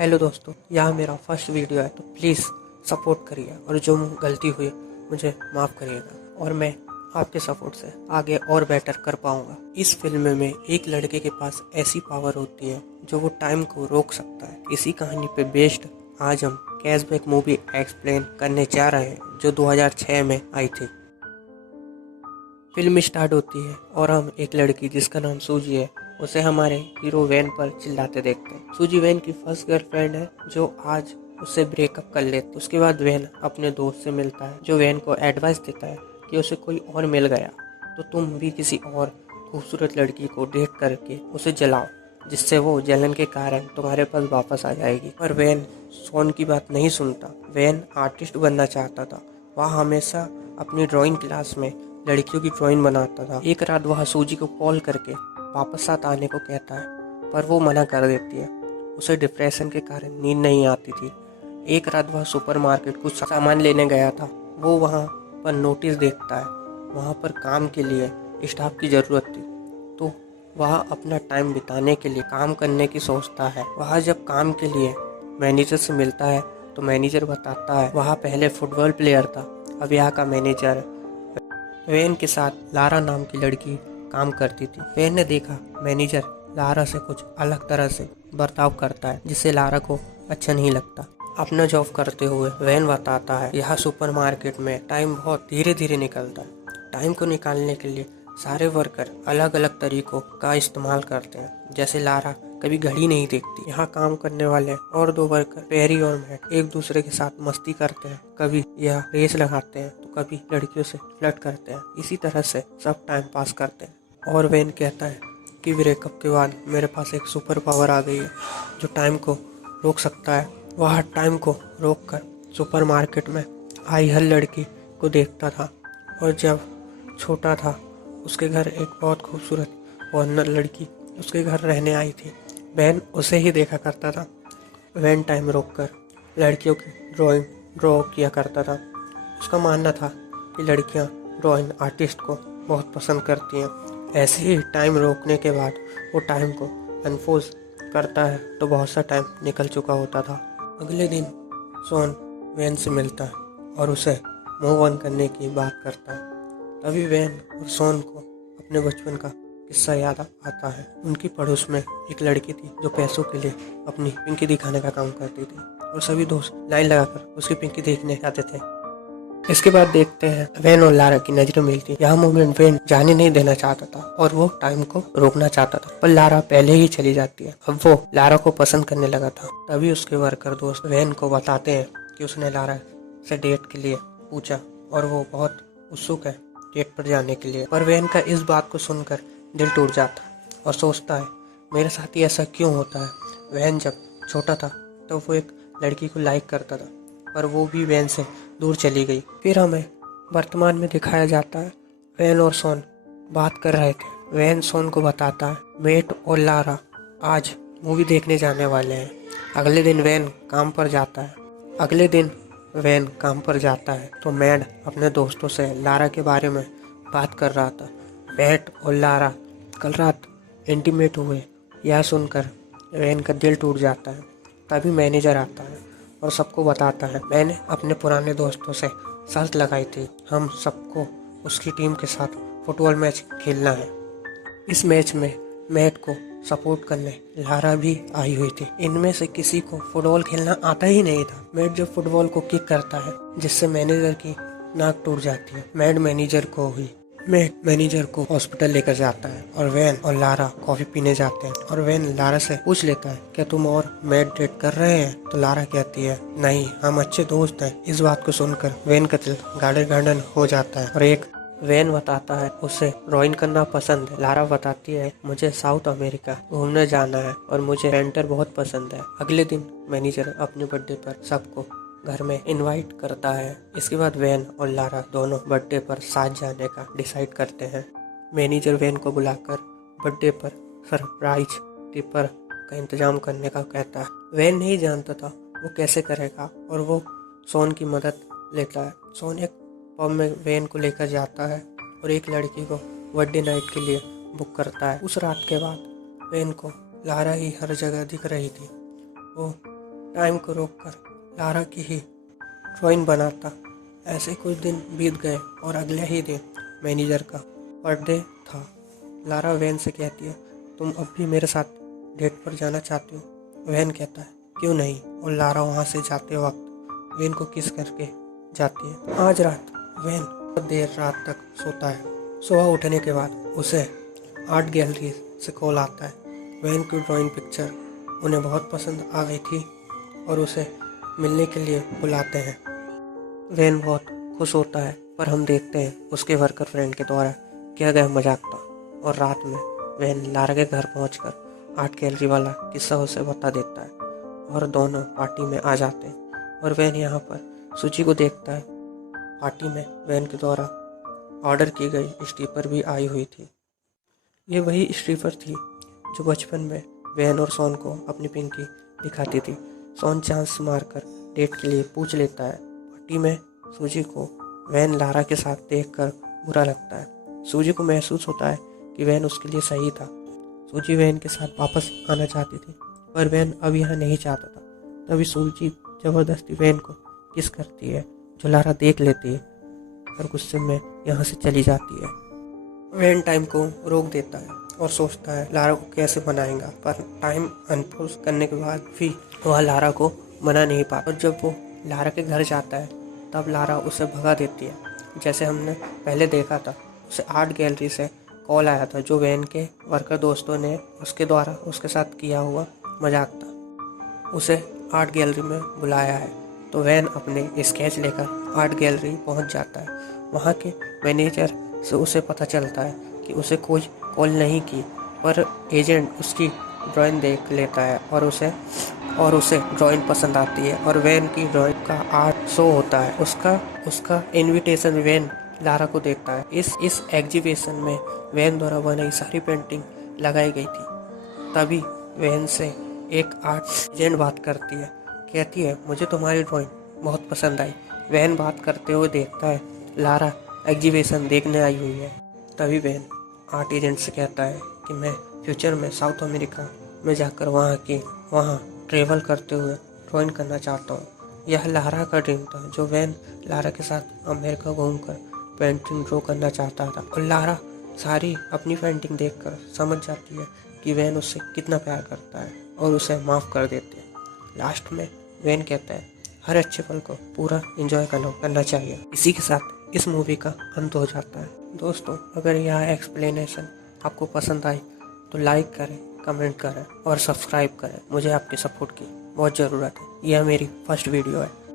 Hello दोस्तों, यह मेरा फर्स्ट वीडियो है तो प्लीज़ सपोर्ट करिए और जो गलती हुई मुझे माफ़ करिएगा और मैं आपके सपोर्ट से आगे और बेटर कर पाऊँगा। इस फिल्म में एक लड़के के पास ऐसी पावर होती है जो वो टाइम को रोक सकता है। इसी कहानी पे बेस्ड आज हम कैशबैक मूवी एक्सप्लेन करने जा रहे हैं जो 2006 में आई थी। फिल्म स्टार्ट होती है और हम एक लड़की जिसका नाम सूजी है उसे हमारे हीरो वैन पर चिल्लाते देखते हैं। सूजी वैन की फर्स्ट गर्लफ्रेंड है जो आज उससे ब्रेकअप कर लेती है। उसके बाद वैन अपने दोस्त से मिलता है जो वैन को एडवाइस देता है कि उसे कोई और मिल गया तो तुम भी किसी और खूबसूरत लड़की को डेट करके उसे जलाओ, जिससे वो जलन के कारण तुम्हारे पास वापस आ जाएगी। पर वैन सोन की बात नहीं सुनता। वैन आर्टिस्ट बनना चाहता था। वह हमेशा अपनी ड्राइंग क्लास में लड़कियों की ड्राइंग बनाता था। एक रात वह सूजी को कॉल करके वापस साथ आने को कहता है पर वो मना कर देती है। उसे डिप्रेशन के कारण नींद नहीं आती थी। एक रात वह सुपरमार्केट कुछ सामान लेने गया था। वो वहाँ पर नोटिस देखता है। वहाँ पर काम के लिए स्टाफ की ज़रूरत थी तो वह अपना टाइम बिताने के लिए काम करने की सोचता है। वह जब काम के लिए मैनेजर से मिलता है तो मैनेजर बताता है वह पहले फुटबॉल प्लेयर था, अब यहाँ का मैनेजर। वैन के साथ लारा नाम की लड़की काम करती थी। वैन ने देखा मैनेजर लारा से कुछ अलग तरह से बर्ताव करता है जिससे लारा को अच्छा नहीं लगता। अपना जॉब करते हुए वैन बताता है यह सुपरमार्केट में टाइम बहुत धीरे धीरे निकलता है। टाइम को निकालने के लिए सारे वर्कर अलग अलग तरीकों का इस्तेमाल करते हैं। जैसे लारा कभी घड़ी नहीं देखती। यहाँ काम करने वाले और दो वर्कर पेरी और मैट एक दूसरे के साथ मस्ती करते हैं। कभी यह रेस लगाते हैं तो कभी लड़कियों से फ्लर्ट करते हैं। इसी तरह से सब टाइम पास करते हैं। और वैन कहता है कि ब्रेकअप के बाद मेरे पास एक सुपर पावर आ गई है जो टाइम को रोक सकता है। वह टाइम को रोक कर सुपरमार्केट में आई हर लड़की को देखता था और जब छोटा था उसके घर एक बहुत खूबसूरत फॉरेनर लड़की उसके घर रहने आई थी। वैन उसे ही देखा करता था। वैन टाइम रोककर लड़कियों की ड्राइंग ड्रॉ किया करता था। उसका मानना था कि लड़कियां ड्राइंग आर्टिस्ट को बहुत पसंद करती हैं। ऐसे ही टाइम रोकने के बाद वो टाइम को अनफोज करता है तो बहुत सा टाइम निकल चुका होता था। अगले दिन सोन वैन से मिलता है और उसे मूव ऑन करने की बात करता है। तभी वैन और सोन को अपने बचपन का किस्सा याद आता है। उनकी पड़ोस में एक लड़की थी जो पैसों के लिए अपनी पिंकी दिखाने का काम करती थी और सभी दोस्त लाइन लगाकर उसकी पिंकी देखने आते थे। इसके बाद देखते हैं वैन और लारा की नजरें मिलती। यह मोमेंट वैन जाने नहीं देना चाहता था और वो टाइम को रोकना चाहता था पर लारा पहले ही चली जाती है। अब वो लारा को पसंद करने लगा था। तभी उसके वर्कर दोस्त वैन को बताते हैं कि उसने लारा से डेट के लिए पूछा और वो बहुत उत्सुक है डेट पर जाने के लिए। पर वैन का इस बात को सुनकर दिल टूट जाता है और सोचता है मेरे साथ ही ऐसा क्यों होता है। वैन जब छोटा था तो वो एक लड़की को लाइक करता था पर वो भी वैन से दूर चली गई। फिर हमें वर्तमान में दिखाया जाता है वैन और सोन बात कर रहे थे। वैन सोन को बताता है मेट और लारा आज मूवी देखने जाने वाले हैं। अगले दिन वैन काम पर जाता है तो मैड अपने दोस्तों से लारा के बारे में बात कर रहा था। मैट और लारा कल रात इंटीमेट हुए। यह सुनकर वैन का दिल टूट जाता है। तभी मैनेजर आता है और सबको बताता है मैंने अपने पुराने दोस्तों से शर्त लगाई थी, हम सबको उसकी टीम के साथ फुटबॉल मैच खेलना है। इस मैच में मैट को सपोर्ट करने लारा भी आई हुई थी। इनमें से किसी को फुटबॉल खेलना आता ही नहीं था। मैट जब फुटबॉल को किक करता है जिससे मैनेजर की नाक टूट जाती है। मैट मैनेजर को हॉस्पिटल लेकर जाता है और वैन और लारा कॉफी पीने जाते हैं और वैन लारा से पूछ लेता है क्या तुम और मैट डेट कर रहे हैं। तो लारा कहती है नहीं, हम अच्छे दोस्त हैं। इस बात को सुनकर वैन का दिल गार्डन हो जाता है और एक वैन बताता है उसे ड्राइंग करना पसंद है। लारा बताती है मुझे साउथ अमेरिका घूमने जाना है और मुझे पेंटर बहुत पसंद है। अगले दिन मैनेजर अपने बर्थडे पर सबको घर में इनवाइट करता है। इसके बाद वैन और लारा दोनों बर्थडे पर साथ जाने का डिसाइड करते हैं। मैनेजर वैन को बुलाकर बर्थडे पर सरप्राइज टिपर का इंतजाम करने का कहता है। वैन नहीं जानता था वो कैसे करेगा और वो सोन की मदद लेता है। सोन एक पब में वैन को लेकर जाता है और एक लड़की को बर्थडे नाइट के लिए बुक करता है। उस रात के बाद वैन को लारा ही हर जगह दिख रही थी। वो टाइम को रोककर लारा की ही ड्राइंग बनाता। ऐसे कुछ दिन बीत गए और अगले ही दिन मैनेजर का बर्थडे था। लारा वैन से कहती है, तुम अब भी मेरे साथ डेट पर जाना चाहती हो? वैन कहता है, क्यों नहीं, और लारा वहाँ से जाते वक्त वैन को किस करके जाती है। आज रात वैन बहुत देर रात तक सोता है। सुबह उठने के बाद उसे आर्ट गैलरी से कॉल आता है। वैन की ड्राइंग पिक्चर उन्हें बहुत पसंद आ गई थी और उसे मिलने के लिए बुलाते हैं। वैन बहुत खुश होता है, पर हम देखते हैं उसके वर्कर फ्रेंड के द्वारा किया गया मजाक था। और रात में वैन लारा के घर पहुंचकर आर्ट गैलरी वाला किस्सा उसे बता देता है और दोनों पार्टी में आ जाते हैं। और वैन यहाँ पर सूची को देखता है। पार्टी में वैन के द्वारा ऑर्डर की गई स्ट्रिपर भी आई हुई थी। ये वही स्ट्रिपर थी जो बचपन में वैन और सोन को अपनी पिंकी दिखाती थी। सोन चांस मारकर डेट के लिए पूछ लेता है। पार्टी में सूजी को वैन लारा के साथ देखकर बुरा लगता है। सूजी को महसूस होता है कि वैन उसके लिए सही था। सूजी वैन के साथ वापस आना चाहती थी, पर वैन अब यहाँ नहीं चाहता था। तभी सूजी जबरदस्ती वैन को किस करती है, जो लारा देख लेती है और गुस्से में यहाँ से चली जाती है। वैन टाइम को रोक देता है और सोचता है लारा को कैसे मनाएगा, पर टाइम अनपोज करने के बाद भी वह लारा को मना नहीं पाता। और जब वो लारा के घर जाता है तब लारा उसे भगा देती है। जैसे हमने पहले देखा था, उसे आर्ट गैलरी से कॉल आया था जो वैन के वर्कर दोस्तों ने उसके द्वारा उसके साथ किया हुआ मजाक था। उसे आर्ट गैलरी में बुलाया है, तो वैन अपने स्केच लेकर आर्ट गैलरी पहुंच जाता है। वहां के मैनेजर से उसे पता चलता है कि उसे कोई कॉल नहीं की, पर एजेंट उसकी ड्राइंग देख लेता है और उसे ड्राइंग पसंद आती है और वैन की ड्राइंग का आर्ट शो होता है। उसका इनविटेशन वैन लारा को देखता है। इस एग्जीबिशन में वैन द्वारा बनाई सारी पेंटिंग लगाई गई थी। तभी वैन से एक आर्ट एजेंट बात करती है, कहती है, मुझे तुम्हारी ड्राइंग बहुत पसंद आई। वैन बात करते हुए देखता है लारा एग्जीबिशन देखने आई हुई है। तभी वैन आर्ट एजेंट से कहता है कि मैं फ्यूचर में साउथ अमेरिका में जाकर वहाँ ट्रेवल करते हुए ड्राइंग करना चाहता हूँ। यह लारा का ड्रीम था, जो वैन लारा के साथ अमेरिका घूमकर पेंटिंग ड्रॉ करना चाहता था। और लारा सारी अपनी पेंटिंग देखकर समझ जाती है कि वैन उससे कितना प्यार करता है और उसे माफ़ कर देती है। लास्ट में वैन कहता है, हर अच्छे पल को पूरा एंजॉय करना चाहिए। इसी के साथ इस मूवी का अंत हो जाता है। दोस्तों, अगर यह एक्सप्लेनेशन आपको पसंद आई तो लाइक करें, कमेंट करें और सब्सक्राइब करें। मुझे आपके सपोर्ट की बहुत ज़रूरत है। यह मेरी फर्स्ट वीडियो है।